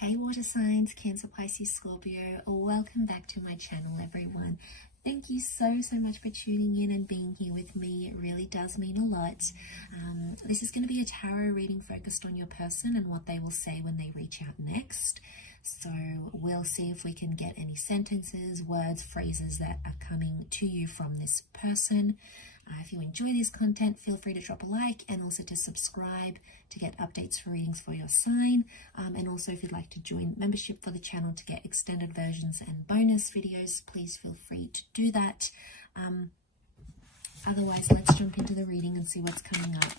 Hey water signs, Cancer, Pisces, Scorpio, welcome back to my channel everyone. Thank you so much for tuning in and being here with me. It really does mean a lot. This is going to be a tarot reading focused on your person and what they will say when they reach out next. So we'll see if we can get any sentences, words, phrases that are coming to you from this person. If you enjoy this content, feel free to drop a like and also to subscribe to get updates for readings for your sign. And also if you'd like to join membership for the channel to get extended versions and bonus videos, please feel free to do that. Otherwise, let's jump into the reading and see what's coming up,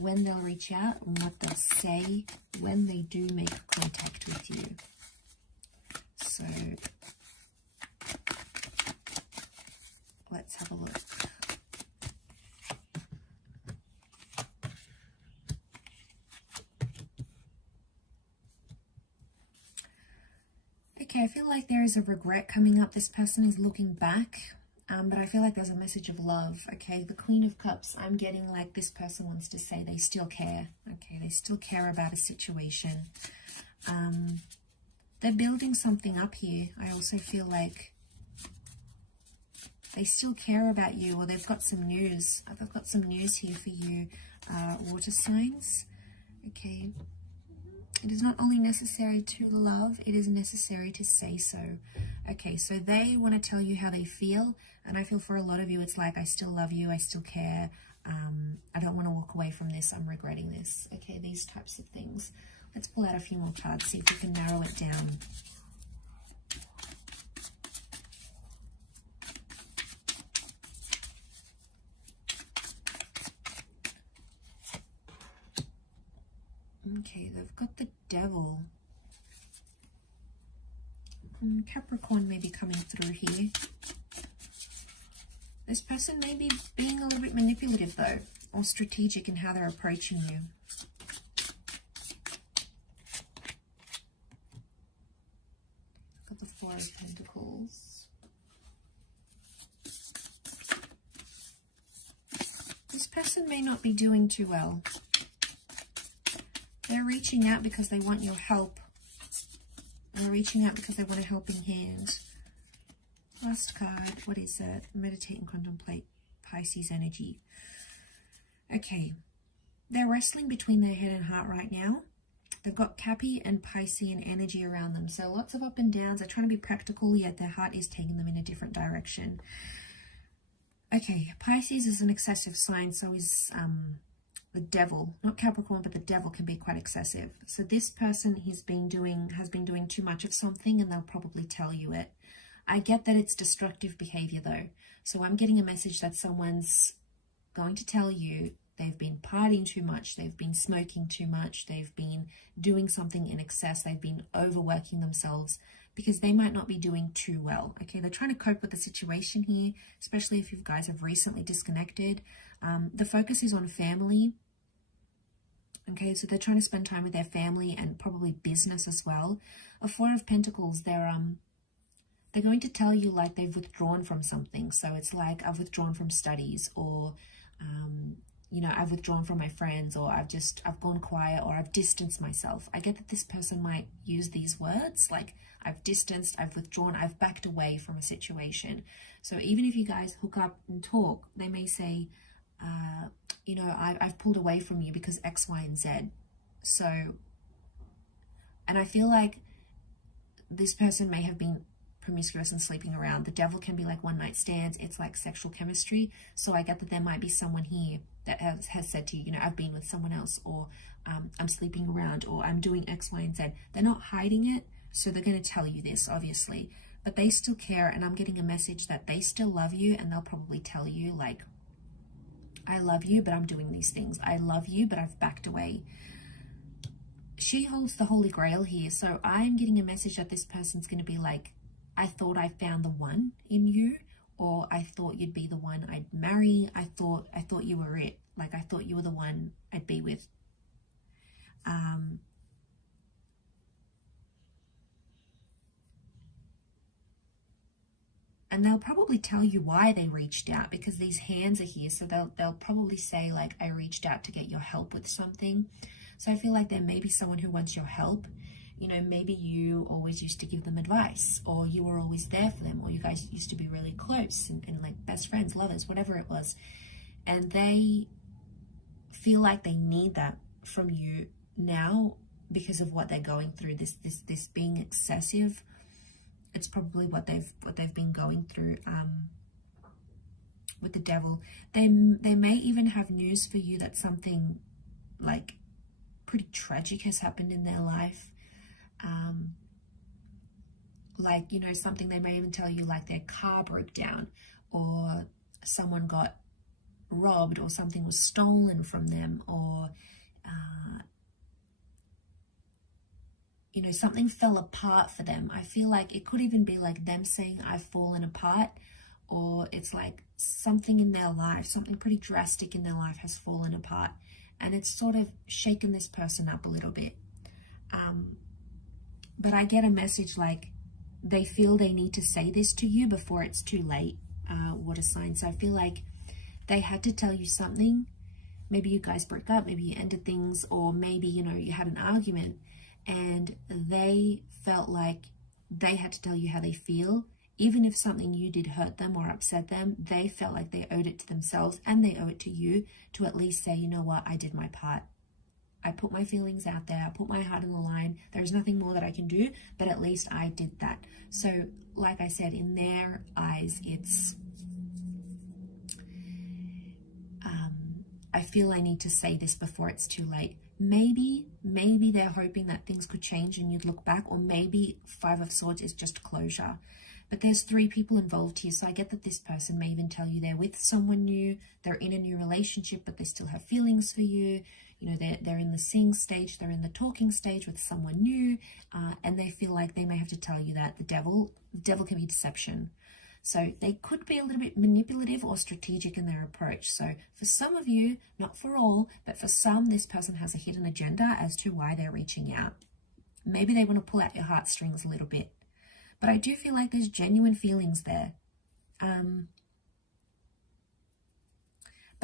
when they'll reach out and what they'll say when they do make contact with you. So let's have a look. Okay, I feel like there is a regret coming up. This person is looking back, but I feel like there's a message of love. Okay, the Queen of Cups, I'm getting like this person wants to say they still care. Okay, they still care about a situation. They're building something up here. I also feel like they still care about you, or they've got some news. I've got some news here for you, water signs. Okay. It is not only necessary to love, it is necessary to say so. Okay, so they want to tell you how they feel, and I feel for a lot of you, it's like, I still love you, I still care, I don't want to walk away from this, I'm regretting this. Okay, these types of things. Let's pull out a few more cards, see if we can narrow it down. Okay, they've got the Devil. Capricorn may be coming through here. This person may be being a little bit manipulative though, or strategic in how they're approaching you. Got the Four of Pentacles. This person may not be doing too well. They're reaching out because they want your help. They're reaching out because they want a helping hand. Last card, what is it? Meditate and contemplate, Pisces energy. Okay, they're wrestling between their head and heart right now. They've got Cappy and Piscean energy around them. So lots of up and downs. They're trying to be practical, yet their heart is taking them in a different direction. Okay, Pisces is an excessive sign, so is the Devil, not Capricorn, but the Devil can be quite excessive. So this person has been doing too much of something, and they'll probably tell you it. I get that it's destructive behavior though. So I'm getting a message that someone's going to tell you they've been partying too much, they've been smoking too much, they've been doing something in excess, they've been overworking themselves because they might not be doing too well. Okay, they're trying to cope with the situation here, especially if you guys have recently disconnected. The focus is on family. Okay, so they're trying to spend time with their family and probably business as well. A Four of Pentacles, they're going to tell you like they've withdrawn from something. So it's like, I've withdrawn from studies, or you know, I've withdrawn from my friends, or I've gone quiet, or I've distanced myself. I get that this person might use these words like I've distanced, I've withdrawn, I've backed away from a situation. So even if you guys hook up and talk, they may say, you know, I've pulled away from you because X, Y, and Z. So, and I feel like this person may have been promiscuous and sleeping around. The Devil can be like one night stands. It's like sexual chemistry. So I get that there might be someone here that has said to you, you know, I've been with someone else, or I'm sleeping around, or I'm doing X, Y, and Z. They're not hiding it. So they're going to tell you this, obviously, but they still care. And I'm getting a message that they still love you, and they'll probably tell you like, I love you, but I'm doing these things. I love you, but I've backed away. She holds the Holy Grail here. So I'm getting a message that this person's going to be like, I thought I found the one in you, or I thought you'd be the one I'd marry. I thought you were it. Like, I thought you were the one I'd be with. And they'll probably tell you why they reached out, because these hands are here. So they'll probably say like, I reached out to get your help with something. So I feel like there may be someone who wants your help you know, maybe you always used to give them advice, or you were always there for them, or you guys used to be really close and like best friends, lovers, whatever it was. And they feel like they need that from you now because of what they're going through, this being excessive. It's probably what they've been going through with the devil. They may even have news for you that something like pretty tragic has happened in their life. Like, you know, something they may even tell you, like their car broke down, or someone got robbed, or something was stolen from them, or you know, something fell apart for them. I feel like it could even be like them saying, I've fallen apart, or it's like something in their life, something pretty drastic in their life has fallen apart, and it's sort of shaken this person up a little bit. But I get a message like they feel they need to say this to you before it's too late, water sign. So I feel like they had to tell you something. Maybe you guys broke up, maybe you ended things, or maybe, you know, you had an argument, and they felt like they had to tell you how they feel. Even if something you did hurt them or upset them, they felt like they owed it to themselves, and they owe it to you to at least say, you know what, I did my part. I put my feelings out there. I put my heart on the line. There's nothing more that I can do, but at least I did that. So like I said, in their eyes, it's, I feel I need to say this before it's too late. Maybe they're hoping that things could change and you'd look back, or maybe Five of Swords is just closure. But there's 3 people involved here, so I get that this person may even tell you they're with someone new, they're in a new relationship, but they still have feelings for you. You know, they're in the seeing stage, they're in the talking stage with someone new, and they feel like they may have to tell you that the devil can be deception. So they could be a little bit manipulative or strategic in their approach. So for some of you, not for all, but for some, this person has a hidden agenda as to why they're reaching out. Maybe they want to pull out your heartstrings a little bit. But I do feel like there's genuine feelings there. But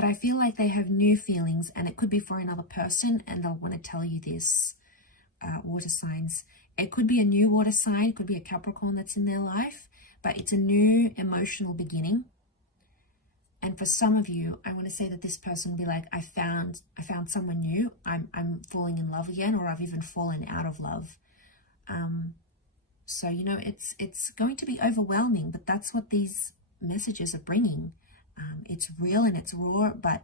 I feel like they have new feelings, and it could be for another person, and they'll want to tell you this, water signs. It could be a new water sign, it could be a Capricorn that's in their life, but it's a new emotional beginning. And for some of you, I want to say that this person will be like, I found someone new. I'm falling in love again, or I've even fallen out of love. So, you know, it's going to be overwhelming, but that's what these messages are bringing. It's real and it's raw, but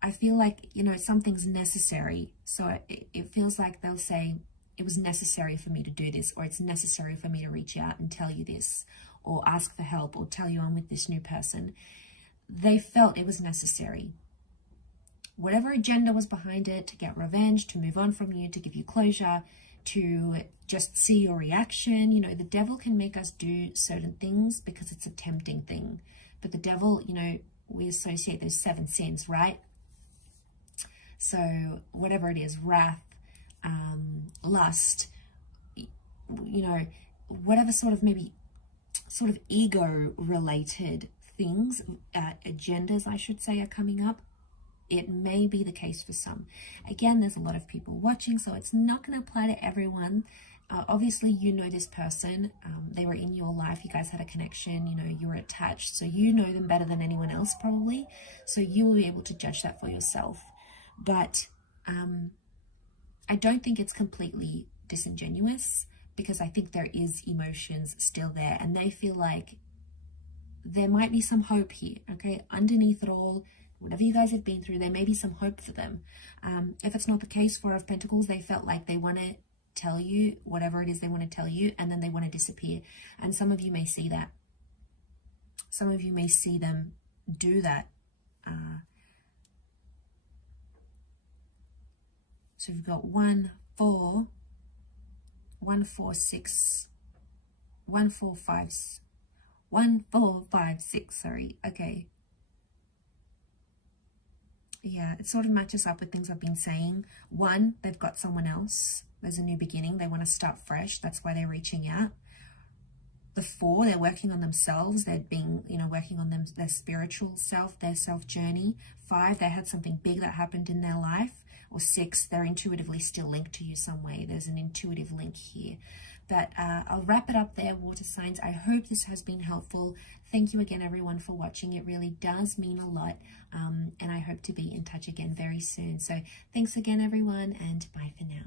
I feel like, you know, something's necessary. So it feels like they'll say, it was necessary for me to do this, or it's necessary for me to reach out and tell you this, or ask for help, or tell you I'm with this new person. They felt it was necessary. Whatever agenda was behind it, to get revenge, to move on from you, to give you closure, to just see your reaction. You know, the devil can make us do certain things because it's a tempting thing. But the devil, you know, we associate those 7 sins, right? So whatever it is, wrath, lust, you know, whatever sort of maybe sort of ego related things, agendas, I should say, are coming up. It may be the case for some. Again, there's a lot of people watching, so it's not going to apply to everyone. Obviously, you know this person. They were in your life. You guys had a connection. You know, you were attached. So you know them better than anyone else probably. So you will be able to judge that for yourself. But I don't think it's completely disingenuous, because I think there is emotions still there. And they feel like there might be some hope here, okay? Underneath it all, whatever you guys have been through, there may be some hope for them. If it's not the case, 4 of Pentacles, they felt like they want to tell you whatever it is they want to tell you, and then they want to disappear. And some of you may see that. Some of you may see them do that. So we've got 1, 4, 1, 4, 6, 1, 4, 5, 1, 4, 5, 6, sorry. Okay. Yeah, it sort of matches up with things I've been saying. 1, they've got someone else. There's a new beginning. They want to start fresh. That's why they're reaching out. The 4, they're working on themselves. They're being, you know, working on their spiritual self, their self journey. 5, they had something big that happened in their life, or 6, they're intuitively still linked to you some way. There's an intuitive link here. But I'll wrap it up there, water signs. I hope this has been helpful. Thank you again, everyone, for watching. It really does mean a lot. And I hope to be in touch again very soon. So thanks again, everyone, and bye for now.